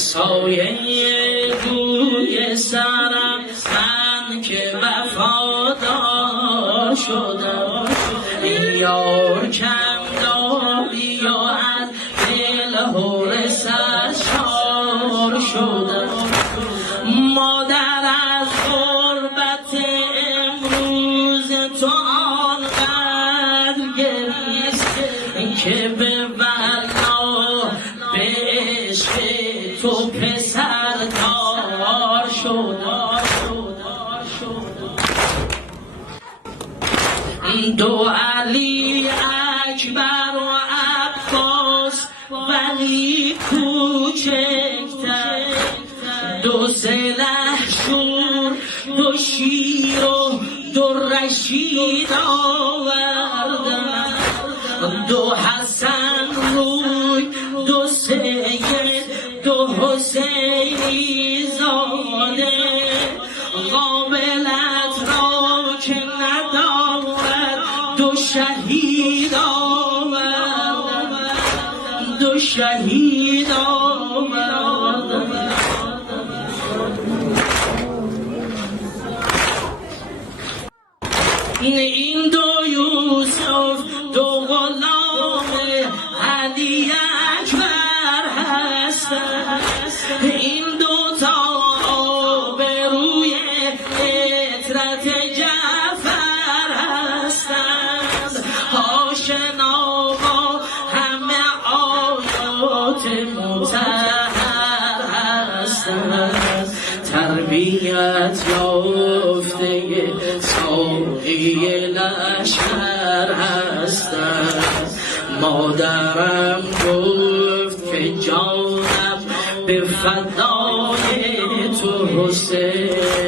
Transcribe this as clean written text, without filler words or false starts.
سایه روی سرم من که وفادار شدم، یار کم داری و از دل هر سرشار شدم. مادر از غربت امروز تو آنقدر گریست که به والله به عشق تو پسر دار شدم. دو علی اکبر و عباس ولی کوچکتر، دو سلحشور دو شیر و دو رشید آوردن، دو حسن روی دو سید دو حسینی زاده، قابلت را که ندارد دو شهید آوردن، دو شهید آوردن. این دو یوسف دو غلام علی اکبر هستند، این دو تا آبروی عطرت جعفر هستند، آشنا با همه آیات مطهر هستند، تربیت یافته ساقی لشکر هستند. مادرم گفت که جانم به فدای تو حسین،